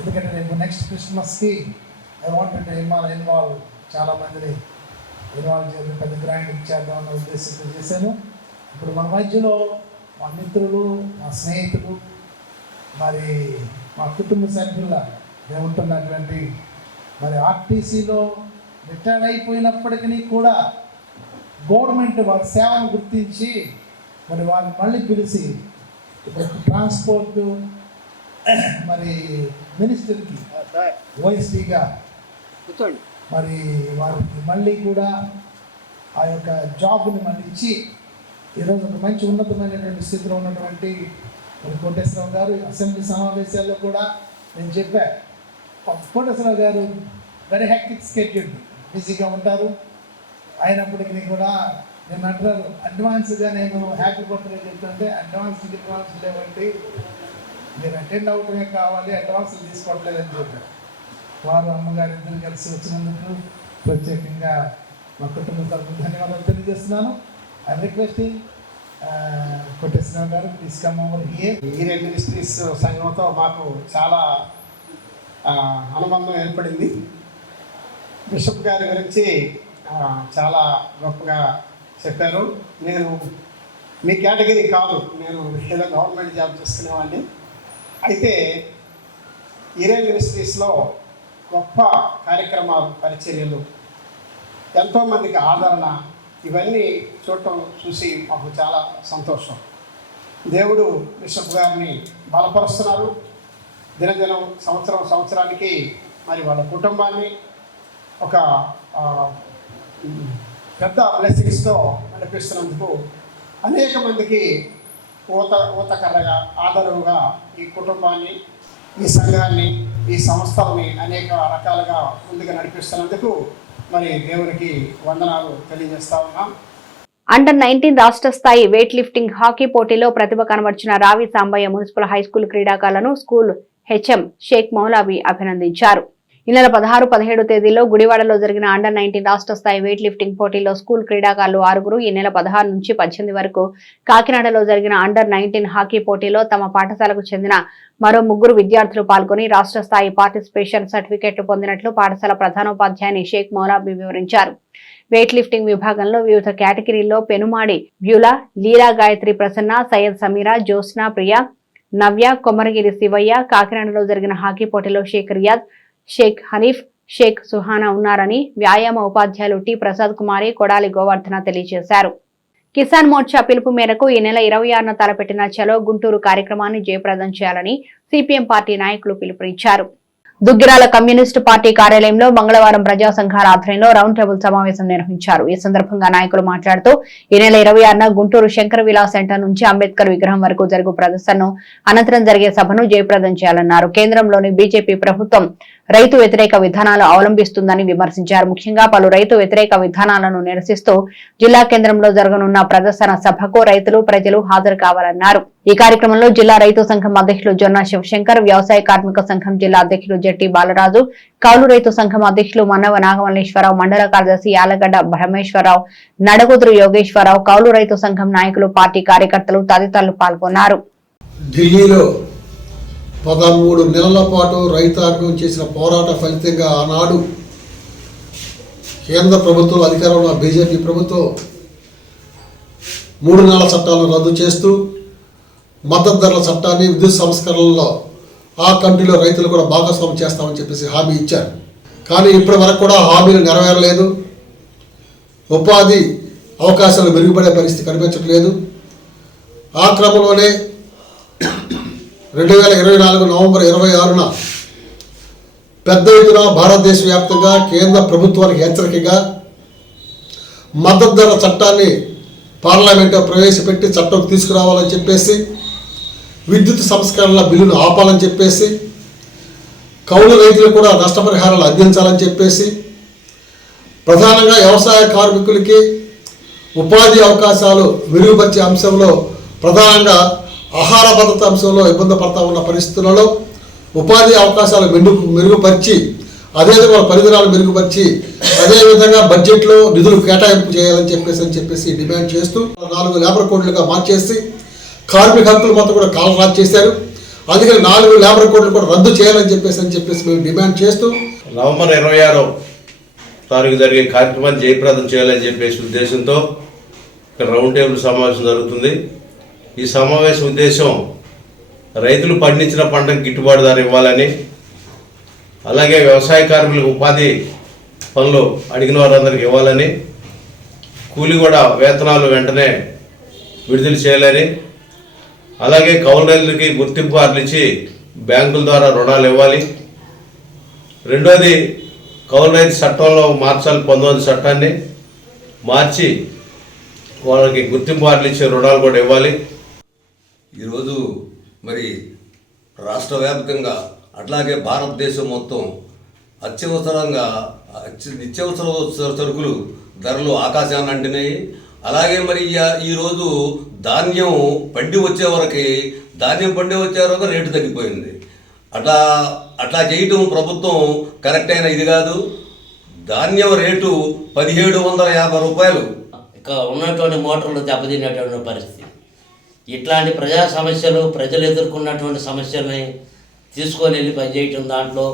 ఎందుకంటే రేపు నెక్స్ట్ క్రిస్మస్కి ఐ వాంటెడ్ టు ఇన్వాల్వ్ చాలామందిని ఇన్వాల్వ్ చేసి పెద్ద గ్రాండ్ ఇచ్చేద్దామన్న ఉద్దేశంతో చేశాను. ఇప్పుడు మన మధ్యలో మా మిత్రులు, మా స్నేహితులు, మరి మా కుటుంబ సభ్యుల మేము ఉంటున్నటువంటి మరి ఆర్టీసీలో రిటైర్డ్ అయిపోయినప్పటికీ కూడా గవర్నమెంట్ వారి సేవను గుర్తించి మరి వారిని మళ్ళీ పిలిచి ఇప్పుడు ట్రాన్స్పోర్టు మరి మినిస్టర్కి ఓఎస్డీగా మరి వారికి మళ్ళీ కూడా ఆ యొక్క జాబ్ని మళ్ళీ ఇచ్చి ఈరోజు ఒక మంచి ఉన్నతమైనటువంటి స్థితిలో ఉన్నటువంటి మరి కోటేశ్వరరావు గారు అసెంబ్లీ సమావేశాల్లో కూడా నేను చెప్పాను. కోటేశ్వరరావు గారు వెరీ హెక్టిక్ స్కెడ్యూల్, బిజీగా ఉంటారు. అయినప్పటికీ కూడా నేను అంటారు అడ్వాన్స్గా నేను హ్యాపీ బర్త్డే చెప్తుంటే అడ్వాన్స్ లేవండి, మీరు అటెండ్ అవటమే కావాలి, అడ్వాన్స్ తీసుకోవట్లేదని చెప్పారు. వారు అమ్మగారు ఇద్దరు కలిసి వచ్చినందుకు ప్రత్యేకంగా మా కుటుంబ తరఫున ధన్యవాదాలు తెలియజేస్తున్నాను. I requesting Koteswara Rao garu please come over here. ఈరే మినిస్ట్రీస్ సంఘంతో మాకు చాలా అనుబంధం ఏర్పడింది. బిషప్ గారి గురించి చాలా గొప్పగా చెప్పారు. నేను మీ కేటగిరీ కాదు, నేను ఏదో గవర్నమెంట్ జాబ్ చేసుకునేవాడిని. అయితే ఈరే మినిస్ట్రీస్లో గొప్ప కార్యక్రమాలు, పరిచర్యలు, ఎంతోమందికి ఆదరణ, ఇవన్నీ చూసి మాకు చాలా సంతోషం. దేవుడు బిషప్ గారిని బలపరుస్తున్నారు. దినదినం సంవత్సరానికి మరి వాళ్ళ కుటుంబాన్ని ఒక పెద్ద బ్లెస్సింగ్స్తో నడిపిస్తున్నందుకు అనేక మందికి ఊతకర్రగా, ఆదరవుగా ఈ కుటుంబాన్ని, ఈ సంఘాన్ని, ఈ సంస్థలని అనేక రకాలుగా ముందుగా నడిపిస్తున్నందుకు మరి దేవునికి వందనాలు తెలియజేస్తా ఉన్నాం. అండర్ 19 రాష్ట్ర స్థాయి వెయిట్ లిఫ్టింగ్ హాకీ పోటీలో ప్రతిభ కనబర్చిన రావి సాంబయ్య మున్సిపల్ హైస్కూల్ క్రీడాకారులను స్కూల్ హెచ్ఎం షేక్ మౌలావి అభినందించారు. ఈ నెల 16, 17 తేదీల్లో గుడివాడలో జరిగిన అండర్ 19 రాష్ట్ర స్థాయి వెయిట్ లిఫ్టింగ్ పోటీలో స్కూల్ క్రీడాకారులు 6, ఈ నెల 16 నుంచి 18 వరకు కాకినాడలో జరిగిన అండర్ 19 హాకీ పోటీలో తమ పాఠశాలకు చెందిన మరో 3 విద్యార్థులు పాల్గొని రాష్ట్ర స్థాయి పార్టిసిపేషన్ సర్టిఫికెట్లు పొందినట్లు పాఠశాల ప్రధానోపాధ్యాయుని షేక్ మౌలాబీ వివరించారు. వెయిట్ లిఫ్టింగ్ విభాగంలో వివిధ కేటగిరీల్లో పెనుమాడి బ్యూలా, లీలా గాయత్రి ప్రసన్న, సయ్యద్ సమీరా, జ్యోత్స్న, ప్రియ, నవ్య, కొమరగిరి శివయ్య, కాకినాడలో జరిగిన హాకీ పోటీలో షేక్ రియాజ్, షేక్ హనీఫ్, షేక్ సుహానా ఉన్నారని వ్యాయామ ఉపాధ్యాయులు టి ప్రసాద్ కుమారి, కొడాలి గోవర్ధన తెలియజేశారు. కిసాన్ మోర్చా పిలుపు మేరకు ఈ నెల 26న తలపెట్టిన చలో గుంటూరు కార్యక్రమాన్ని జయప్రదం చేయాలని సిపిఎం పార్టీ నాయకులు పిలుపునిచ్చారు. దుగ్గిరాల కమ్యూనిస్టు పార్టీ కార్యాలయంలో మంగళవారం ప్రజా సంఘాల ఆధ్వర్యంలో రౌండ్ టేబుల్ సమావేశం నిర్వహించారు. ఈ సందర్భంగా నాయకులు మాట్లాడుతూ ఈ నెల 26న గుంటూరు శంకర విలాస్ సెంటర్ నుంచి అంబేద్కర్ విగ్రహం వరకు జరుగు ప్రదర్శనను, అనంతరం జరిగే సభను జయప్రదం చేయాలన్నారు. కేంద్రంలోని బీజేపీ ప్రభుత్వం రైతు వ్యతిరేక విధానాలు అవలంబిస్తుందని విమర్శించారు. ముఖ్యంగా పలు రైతు వ్యతిరేక విధానాలను నిరసిస్తూ జిల్లా కేంద్రంలో జరగనున్న ప్రదర్శన సభకు రైతులు, ప్రజలు హాజరు కావాలన్నారు. ఈ కార్యక్రమంలో జిల్లా రైతు సంఘం అధ్యక్షులు జొన్న శివశంకర్, వ్యవసాయ కార్మిక సంఘం జిల్లా అధ్యక్షులు జట్టి బాలరాజు, కౌలు రైతు సంఘం అధ్యక్షులు మన్నవ నాగమల్లేశ్వరరావు, మండల కార్యదర్శి యాలగడ్డ బ్రహ్మేశ్వరరావు, నడకుదురు యోగేశ్వరరావు, కౌలు రైతు సంఘం నాయకులు, పార్టీ కార్యకర్తలు తదితరులు పాల్గొన్నారు. ఢిల్లీలో 13 నెలల పాటు రైతాంగం చేసిన పోరాట ఫలితంగా ఆనాడు కేంద్ర ప్రభుత్వం అధికారంలో బీజేపీ ప్రభుత్వం 3 నెలల చట్టాలను రద్దు చేస్తూ మద్దతు ధరల చట్టాన్ని, విద్యుత్ సంస్కరణలో ఆ కమిటీలో రైతులు కూడా భాగస్వామ్యం చేస్తామని చెప్పేసి హామీ ఇచ్చారు. కానీ ఇప్పటి వరకు కూడా హామీలు నెరవేరలేదు. ఉపాధి అవకాశాలు మెరుగుపడే పరిస్థితి కనిపించట్లేదు. ఆ క్రమంలోనే 2024 నవంబర్ 26న పెద్ద ఎత్తున భారతదేశ వ్యాప్తంగా కేంద్ర ప్రభుత్వానికి హెచ్చరికగా మద్దతు ధర చట్టాన్ని పార్లమెంట్లో ప్రవేశపెట్టి చట్టం తీసుకురావాలని చెప్పేసి, విద్యుత్ సంస్కరణల బిల్లును ఆపాలని చెప్పేసి, కౌలు రైతులకు కూడా నష్టపరిహారాలు అందించాలని చెప్పేసి, ప్రధానంగా వ్యవసాయ కార్మికులకి ఉపాధి అవకాశాలు మెరుగుపరిచే అంశంలో, ప్రధానంగా ఆహార భద్రత అంశంలో ఇబ్బంది పడతా ఉన్న పరిస్థితులలో ఉపాధి అవకాశాలు మెరుగుపరిచి, అదేవిధంగా పరిధిరాలు మెరుగుపరిచి, అదేవిధంగా బడ్జెట్లో నిధులు కేటాయింపు చేయాలని చెప్పేసి డిమాండ్ చేస్తూ 4 లేబర్ కోడ్లుగా మార్చేసి కార్మిక హక్కులు మొత్తం కూడా కాలరాజు చేశారు. అందుకని 4 లేబర్ కోడ్లు కూడా రద్దు చేయాలని చెప్పేసి మేము డిమాండ్ చేస్తూ నవంబర్ 26వ తారీఖు జరిగే కార్యక్రమాన్ని జయప్రదం చేయాలని చెప్పేసి ఉద్దేశంతో రౌండ్ టేబుల్ సమావేశం జరుగుతుంది. ఈ సమావేశం ఉద్దేశం రైతులు పండించిన పంటకు గిట్టుబాటు ధర ఇవ్వాలని, అలాగే వ్యవసాయ కార్మికులకు ఉపాధి పనులు అడిగిన వారందరికీ ఇవ్వాలని, కూలి కూడా వేతనాలు వెంటనే విడుదల చేయాలని, అలాగే కౌలు రైతులకి గుర్తింపు కార్డులు ఇచ్చి బ్యాంకుల ద్వారా రుణాలు ఇవ్వాలి. రెండోది, కౌలు రైతు చట్టంలో మార్చాలి, 19 చట్టాన్ని మార్చి వాళ్ళకి గుర్తింపు కార్డులు ఇచ్చే రుణాలు కూడా ఇవ్వాలి. ఈరోజు మరి రాష్ట్ర వ్యాప్తంగా అట్లాగే భారతదేశం మొత్తం నిత్యావసర సరుకులు ధరలు ఆకాశాన్ని అంటినాయి. అలాగే మరి ఈరోజు ధాన్యం పండి వచ్చే వరకు రేటు తగ్గిపోయింది. అట్లా చేయటం ప్రభుత్వం కరెక్ట్ అయిన ఇది కాదు. ధాన్యం రేటు 1750 రూపాయలు. ఇక ఉన్నటువంటి మోటార్లు దెబ్బతినేటువంటి పరిస్థితి. ఇట్లాంటి ప్రజా సమస్యలు, ప్రజలు ఎదుర్కొన్నటువంటి సమస్యల్ని తీసుకొని వెళ్ళి పనిచేయటం దాంట్లో.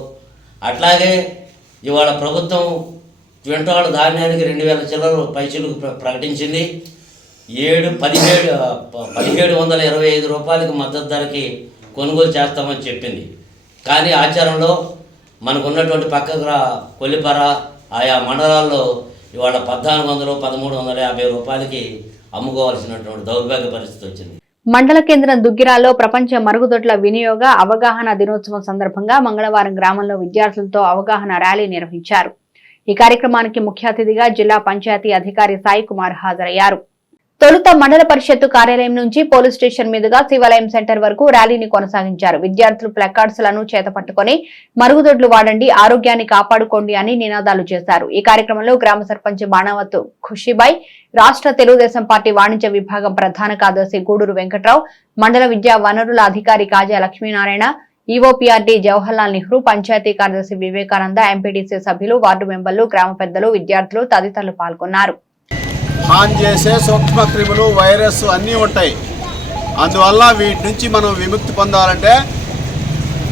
అట్లాగే ఇవాళ ప్రభుత్వం క్వింటాల్ ధాన్యానికి 2000 చిల్లర పైసలు ప్రకటించింది. 1725 రూపాయలకి మద్దతు ధరకి కొనుగోలు చేస్తామని చెప్పింది. కానీ ఆచారంలో మనకు ఉన్నటువంటి పక్క కొల్లిపర ఆయా మండలాల్లో ఇవాళ 1400, 1350 రూపాయలకి అమ్ముకోవాల్సినటువంటి దౌర్భాగ్య పరిస్థితి వచ్చింది. మండల కేంద్రం దుగ్గిరాల్లో ప్రపంచ మరుగుదొడ్ల వినియోగ అవగాహన దినోత్సవం సందర్భంగా మంగళవారం గ్రామంలో విద్యార్థులతో అవగాహన ర్యాలీ నిర్వహించారు. ఈ కార్యక్రమానికి ముఖ్య అతిథిగా జిల్లా పంచాయతీ అధికారి సాయి కుమార్ హాజరయ్యారు. తొలుత మండల పరిషత్తు కార్యాలయం నుంచి పోలీస్ స్టేషన్ మీదుగా శివాలయం సెంటర్ వరకు ర్యాలీని కొనసాగించారు. విద్యార్థులు ప్లకార్డ్స్ లను చేతపట్టుకుని మరుగుదొడ్లు వాడండి, ఆరోగ్యాన్ని కాపాడుకోండి అని నినాదాలు చేశారు. ఈ కార్యక్రమంలో గ్రామ సర్పంచ్ బాణావతు ఖుషిబాయ్, రాష్ట్ర తెలుగుదేశం పార్టీ వాణిజ్య విభాగం ప్రధాన కార్యదర్శి గూడూరు వెంకట్రావు, మండల విద్యా వనరుల అధికారి కాజా లక్ష్మీనారాయణ, ఈఓపీఆర్డీ జవహర్లాల్ నెహ్రూ, పంచాయతీ కార్యదర్శి వివేకానంద, ఎంపీడీసీ సభ్యులు, వార్డు మెంబర్లు, గ్రామ పెద్దలు, విద్యార్థులు తదితరులు పాల్గొన్నారు. హాని చేసే సూక్ష్మ క్రిములు, వైరస్ అన్నీ ఉంటాయి. అందువల్ల వీటి నుంచి మనం విముక్తి పొందాలంటే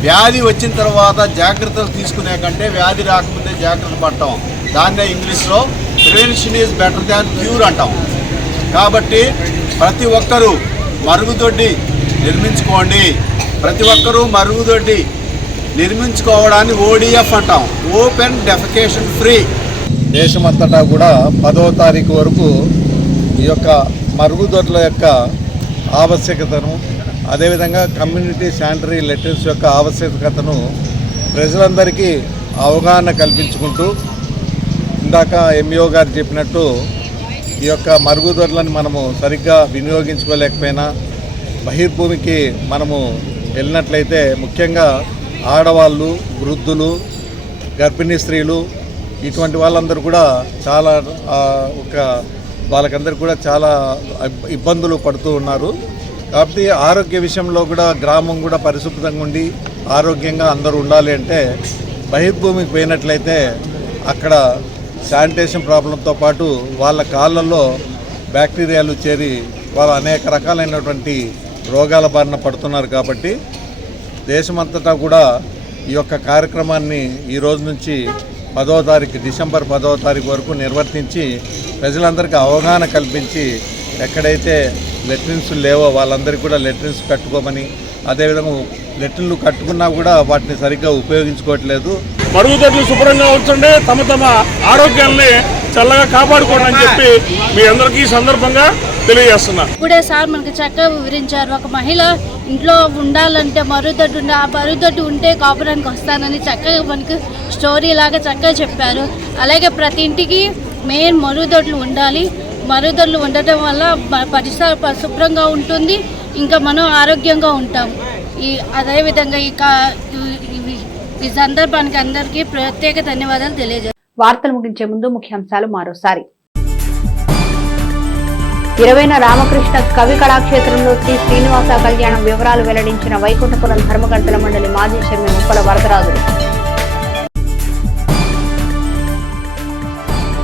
వ్యాధి వచ్చిన తర్వాత జాగ్రత్తలు తీసుకునే కంటే వ్యాధి రాకముందే జాగ్రత్తలు పడటం, దాన్నే ఇంగ్లీష్లో prevention is better than cure అంటాం. కాబట్టి ప్రతి ఒక్కరూ మరుగుదొడ్డి నిర్మించుకోండి. ప్రతి ఒక్కరూ మరుగుదొడ్డి నిర్మించుకోవడాన్ని ఓడిఎఫ్ అంటాం, ఓపెన్ డెఫికేషన్ ఫ్రీ. దేశమంతటా కూడా 10వ తారీఖు వరకు ఈ యొక్క మరుగుదొడ్ల యొక్క ఆవశ్యకతను, అదేవిధంగా కమ్యూనిటీ శానిటరీ లెటర్స్ యొక్క ఆవశ్యకతను ప్రజలందరికీ అవగాహన కల్పించుకుంటూ, ఇందాక ఎంఈఓ గారు చెప్పినట్టు ఈ యొక్క మరుగుదొడ్లను మనము సరిగ్గా వినియోగించుకోలేకపోయినా బహిర్భూమికి మనము వెళ్ళినట్లయితే ముఖ్యంగా ఆడవాళ్ళు, వృద్ధులు, గర్భిణీ స్త్రీలు ఇటువంటి వాళ్ళందరూ కూడా చాలా వాళ్ళకందరూ కూడా చాలా ఇబ్బందులు పడుతూ ఉన్నారు. కాబట్టి ఆరోగ్య విషయంలో కూడా గ్రామం కూడా పరిశుభ్రంగా ఉండి ఆరోగ్యంగా అందరూ ఉండాలి అంటే బహిర్భూమికి పోయినట్లయితే అక్కడ శానిటేషన్ ప్రాబ్లంతో పాటు వాళ్ళ కాళ్ళల్లో బ్యాక్టీరియాలు చేరి వాళ్ళు అనేక రకాలైనటువంటి రోగాల బారిన పడుతున్నారు. కాబట్టి దేశమంతటా కూడా ఈ యొక్క కార్యక్రమాన్ని ఈ రోజు నుంచి 10వ తారీఖు డిసెంబర్ 10వ తారీఖు వరకు నిర్వర్తించి ప్రజలందరికీ అవగాహన కల్పించి ఎక్కడైతే లెట్రిన్స్ లేవో వాళ్ళందరికీ కూడా లెట్రిన్స్ కట్టుకోమని, అదేవిధంగా లెట్రిన్లు కట్టుకున్నా కూడా వాటిని సరిగ్గా ఉపయోగించుకోవట్లేదు. మరుగుదొడ్లు శుభ్రంగా ఉంచండి, తమ ఆరోగ్యాన్ని చల్లగా కాపాడుకోండి అని చెప్పి మీ అందరికీ ఈ సందర్భంగా తెలియజేస్తున్నా. ఇప్పుడే సార్ మనకి చక్కగా వివరించారు. ఒక మహిళ ఇంట్లో ఉండాలంటే మరుగుదొడ్డు ఆ మరుగుదొడ్డు ఉంటే కాపురానికి వస్తానని చక్కగా మనకి స్టోరీ లాగా చక్కగా చెప్పారు. అలాగే ప్రతి ఇంటికి మెయిన్ మరుగుదొడ్లు ఉండాలి. మరుగుదొడ్లు ఉండటం వల్ల పరిసర శుభ్రంగా ఉంటుంది, ఇంకా మనం ఆరోగ్యంగా ఉంటాం. అదేవిధంగా ఈ సందర్భానికి అందరికీ ప్రత్యేక ధన్యవాదాలు తెలియజేస్తాను. వార్తలు ముగించే ముందు ముఖ్యాంశాలు మరోసారి. 20వ రామకృష్ణ కవి కళాక్షేత్రంలో శ్రీ శ్రీనివాస కళ్యాణం వివరాలు వెల్లడించిన వైకుంఠపురం ధర్మకర్తల మండలి మాజీ చైర్మన్ ముప్పల వరదరాజులు.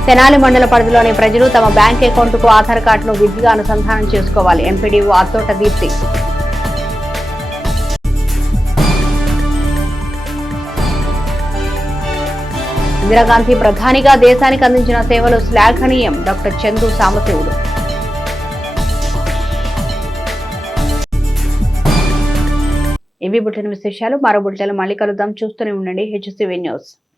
తెనాలి మండల పరిధిలోని ప్రజలు తమ బ్యాంక్ అకౌంట్కు ఆధార్ కార్డును విధిగా అనుసంధానం చేసుకోవాలి. ఎంపీడీఓ అత్తోట దీప్తి. ఇందిరాగాంధీ ప్రధానిగా దేశానికి అందించిన సేవలు శ్లాఘనీయం. డాక్టర్ చందు సాంబశివుడు. ఇవి బులెటిన్ విశేషాలు. మరో బులెటిన్లో మళ్ళీ కలుద్దాం. చూస్తూనే ఉండండి HCV న్యూస్.